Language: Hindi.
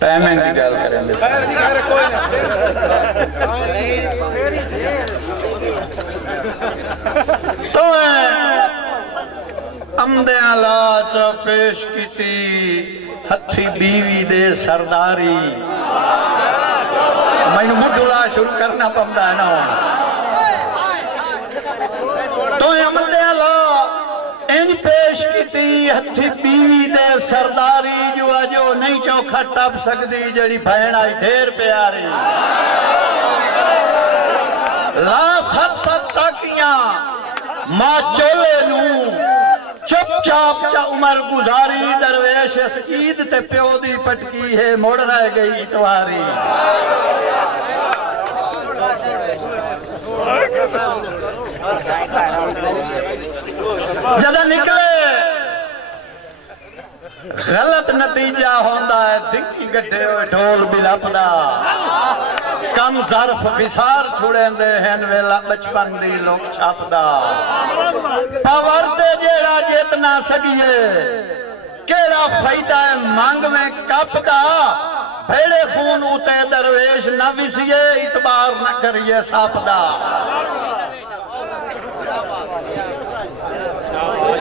टाइमिंग की गल करें तो अमदिया लाच पेश की हथी बीवी दे सरदारी मैनू मुडुला शुरू करना पड़ता है ना तो अमदिया ला इंज पेश की हथी बीवी दे सरदारी जो अजो नहीं चौखा टप सकती जड़ी भैन आई ढेर प्यारी ला सत सत ताकियां मां चोले नू चुपचाप चा उमर गुजारी दरवेश इस ईद ते प्यो दी पटकी है मुड़ रह गई तुम्हारी जदा निकले गलत नतीजा होता है धिंगी गड्ढे ढोल बिलपदा कम ज़र्फ विसार छुड़ेंदे हैं वेला बचपन दी लोग छापदा पवरते जेड़ा जेतना सगिए केड़ा फायदा है मांग में कपदा भेड़े खून उते दरवेश न विसिए इतबार न करिए सापदा